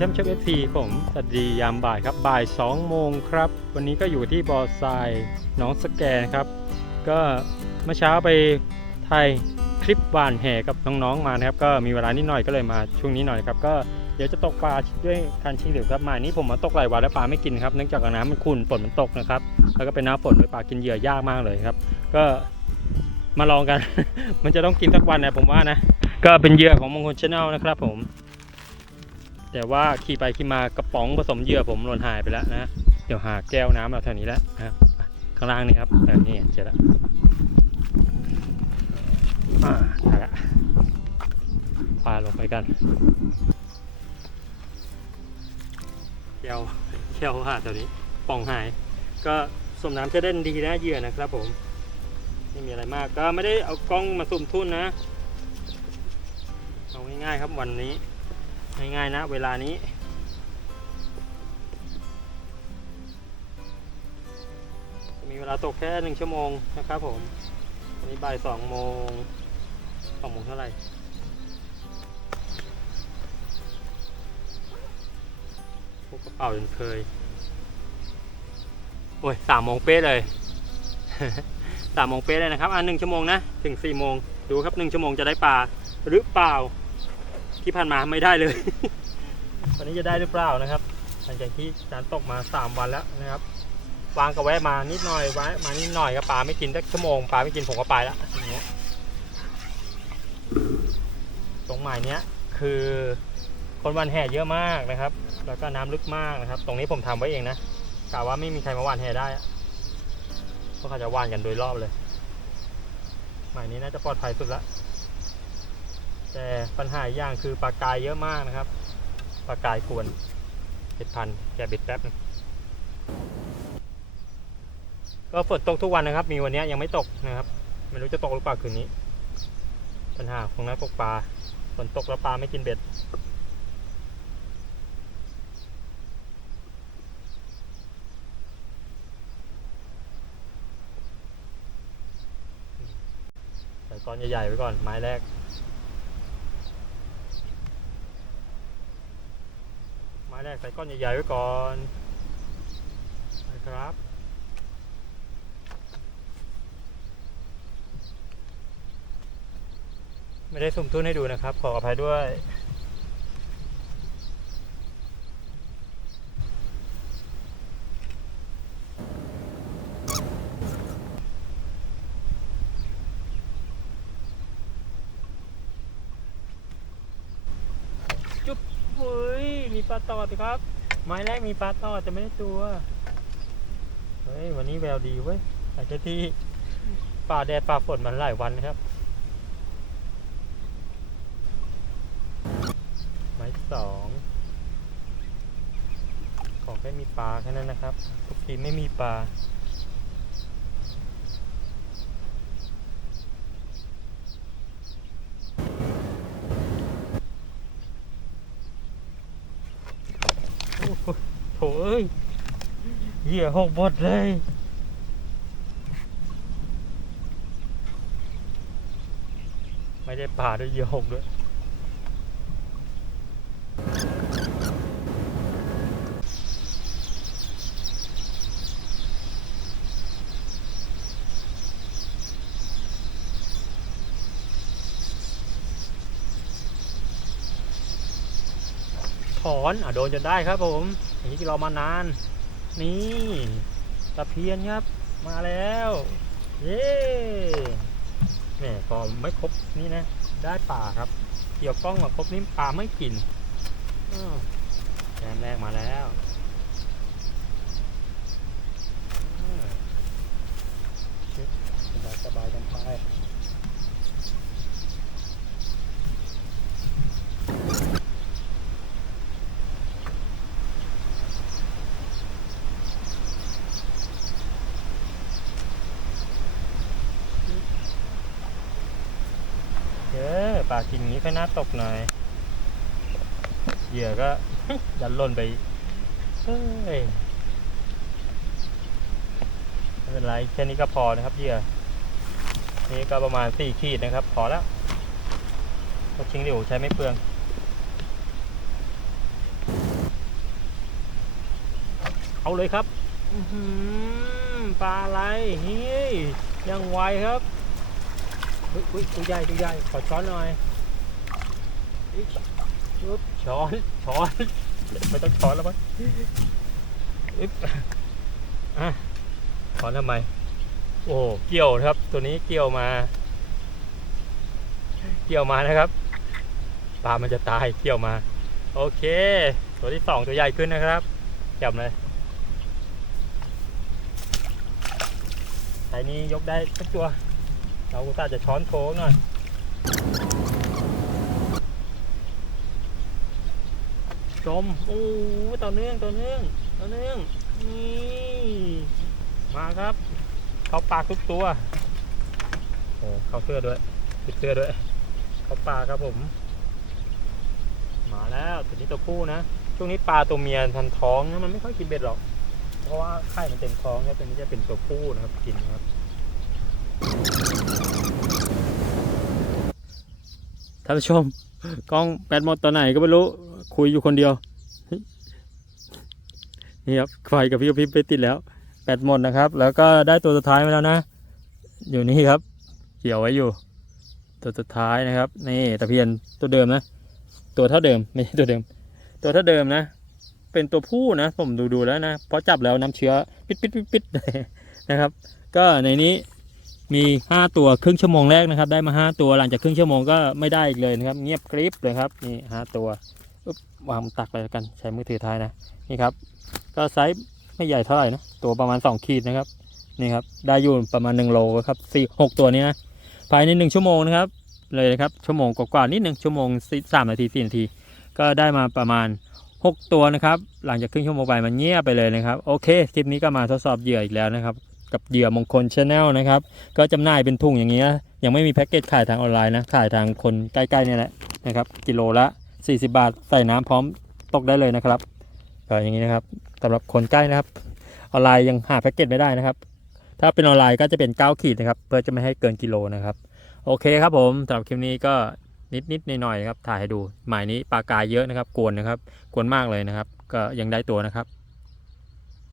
ท่านชมเอฟซีผมสวัสดียามบ่ายครับบ่าย2โมงครับ วันนี้ก็อยู่ที่บอทรายหนองสแกนครับ ก็เมื่อเช้าไปถ่ายคลิปหวานแห่กับน้องๆมานะครับ ก็มีเวลานิดหน่อยก็เลยมาช่วงนี้หน่อยครับก็เดี๋ยวจะตกปลาด้วยคันชิงเหลวครับมานี้ผมมาตกหลายวันแล้วปลาไม่กินครับเนื่องจากน้ำมันขุ่นฝนมันตกนะครับแล้วก็เป็นน้าฝนด้วยปลากินเหยื่อยากมากเลยครับ ก็มาลองกัน มันจะต้องกินสักวันนะผมว่านะ ก็เป็นเหยื่อของมงคลชาแนลนะครับผม แต่ว่าขี่ไปขี่มากระป๋องผสมเหยื่อผมหล่นหายไปแล้วนะเดี๋ยวหาแก้วน้ำเอาแถวนี้แล้วนะครับข้างล่างนี่ครับแบบนี้เจอแล้วอ่าได้ละปลาลงไปกันแก้วแก้วหาแถวนี้ป่องหาย ก็สมน้ำจะเด่นดีนะเหยื่อนะครับผมไม่มีอะไรมากก็ไม่ได้เอากล้องมาสุ่มทุ่นนะ เอาง่ายๆครับวันนี้ ง่ายๆนะ เวลานี้ มีเวลาตกแค่หนึ่งชั่วโมงนะครับผมวันนี้บ่ายสองโมงสองโมงเท่าไหร่พวกกระเป๋าจนเคย โอ้ยสามโมงเป๊ะเลยสามโมงเป๊ะเลยนะครับ อะหนึ่งชั่วโมงนะ ถึงสี่โมง ดูครับหนึ่งชั่วโมงจะได้ปลาหรือเปล่า ที่ผ่านมาไม่ได้เลย วันนี้จะได้หรือเปล่านะครับหลังจากที่การตกมา 3 วันแล้วนะครับ วางกระแวะมานิดหน่อยไว้มานิดหน่อยก็ปลาไม่กินสักชั่วโมงปลาไม่กินผมก็ไปแล้วอย่างเงี้ยตรงหมายเนี้ยคือคนวันแห่เยอะมากนะครับ แล้วก็น้ำลึกมากนะครับ ตรงนี้ผมทำไว้เองนะกะว่าไม่มีใครมาว่านแห่ได้เพราะเขาจะว่านกันโดยรอบเลยหมายนี้น่าจะปลอดภัยสุดละ แต่ปัญหาอย่างคือปลากายเยอะมากนะครับปลากายควรเบ็ดพันแกเบ็ดแป๊บก็ฝนตกทุกวันนะครับ มีวันนี้ยังไม่ตกนะครับไม่รู้จะตกหรือเปล่าคืนนี้ ปัญหาของนักตกปลาฝนตกแล้วปลาไม่กินเบ็ดใส่ก้อนใหญ่ๆไว้ก่อนไม้แรก ไม้แรกใส่ก้อนใหญ่ๆไว้ก่อนนะครับไม่ได้สุ่มทุนให้ดูนะครับ ขออภัยด้วย จุ๊บเฮ้ย มีปลาตอดครับ ไม้แรกมีปลาตอดแต่ไม่ได้ตัว เฮ้ย วันนี้แววดีเว้ยอาจจะที่ป่าแดดป่าฝนมันหลายวันนะครับ ไม้สองขอแค่มีปลาแค่นั้นนะครับ ทุกทีไม่มีปลา โอ้โหโถ เอ้ยเหยื่อหกหมดเลยไม่ได้ปลาด้วยเหยื่อหกด้วยถอนอะโดนจนได้ครับผม อย่างที่เรามานาน นี่ตะเพียนครับ มาแล้ว เย้แหม่ยก็ไม่ครบนี่นะ ได้ป่าครับ เกี่ยวกล้องมาครบนี่ปลาไม่กินแต้มแรกมาแล้วสบายสบายกันไป เออ ปลากินงนี้ค่อยน่าตกหน่อยเหยื่อก็ดันล่นไปเฮ้ยไม่เป็นไรแค่นี้ก็พอนะครับเหยื่อนี่ก็ประมาณสี่ขีดนะครับ พอแล้วก็ชิงเหลวใช้ไม่เปลืองเอาเลยครับอื้อหือปลาอะไรเฮ้ยยังไวครับ เฮ้ยอุ๊ยตัวใหญ่ตัวใหญ่ขอช้อนหน่อยอุ๊บช้อนช้อนไม่ต้องช้อนแล้วมั้งอึ๊บอะช้อนทำไม โอ้เกี่ยวครับ ตัวนี้เกี่ยวมา เกี่ยวมานะครับปลามันจะตายเกี่ยวมา โอเค ตัวที่สองตัวใหญ่ขึ้นนะครับจับเลยไอ้นี้ยกได้สักตัว เราอุตาจะช้อนโค้งหน่อยจมโอ้ต่อเนื่องต่อเนื่องต่อเนื่องนี่มาครับ เขาปากทุกตัวโอ้เขาเสื้อด้วยปิดเสื้อด้วย เขาปลาครับผม มาแล้วตัวนี้ตัวผู้นะ ช่วงนี้ปลาตัวเมียทันท้องนะมันไม่ค่อยกินเบ็ดหรอก เพราะว่าไข่มันเต็มท้องครับตัวนี้จะเป็นตัวผู้นะครับกินนะครับ ท่านผู้ชมกล้องแบตหมดตอนไหนก็ไม่รู้ คุยอยู่คนเดียว นี่ครับไฟกับพี่พิมไปติดแล้วแบตหมดนะครับ แล้วก็ได้ตัวสุดท้ายมาแล้วนะ อยู่นี่ครับเกี่ยวไว้อยู่ ตัวสุดท้ายนะครับ นี่ตะเพียนตัวเดิมนะ ตัวเท่าเดิมไม่ใช่ตัวเดิม ตัวเท่าเดิมนะ เป็นตัวผู้นะผมดูดูแล้วนะเพราะจับแล้วน้ำเชื้อปิดปิดปิดปิดนะครับ ก็ในนี้ มี 5 ตัวครึ่งชั่วโมงแรกนะครับ ได้มา 5 ตัวหลังจากครึ่งชั่วโมงก็ไม่ได้อีกเลยนะครับ เงียบกริบเลยครับนี่ห้าตัวอุ๊บวางตักเลยกันใช้มือถือท้ายนะนี่ครับ ก็ไซส์ไม่ใหญ่เท่าไหร่นะตัวประมาณ 2 ขีดนะครับนี่ครับได้อยู่ประมาณ1โลครับสี่หกตัวนี้นะภายใน 1 ชั่วโมงนะครับ เลยนะครับชั่วโมงกว่าๆนิดหนึ่งชั่วโมงสามนาทีสี่นาที ก็ได้มาประมาณ 6 ตัวนะครับ หลังจากครึ่งชั่วโมงไปมันเงียบไปเลยนะครับ โอเคคลิปนี้ก็มาทดสอบเหยื่ออีกแล้วนะครับ กับเหยื่อมงคลชาแนลนะครับ ก็จำหน่ายเป็นถุงอย่างนี้นะยังไม่มีแพ็กเกจขายทางออนไลน์นะ ขายทางคนใกล้ๆเนี่ยแหละนะครับ กิโลละ 40 บาท ใส่น้ำพร้อมตกได้เลยนะครับก็อย่างนี้นะครับสำหรับคนใกล้นะครับ ออนไลน์ยังหาแพ็กเกจไม่ได้นะครับ ถ้าเป็นออนไลน์ก็จะเป็น 9 ขีดนะครับ เพื่อจะไม่ให้เกินกิโลนะครับ โอเคครับผมสำหรับคลิปนี้ก็นิดๆหน่อยๆครับถ่ายให้ดูหมายนี้ปลากายเยอะนะครับ กวนนะครับ กวนมากเลยนะครับ ก็ยังได้ตัวนะครับ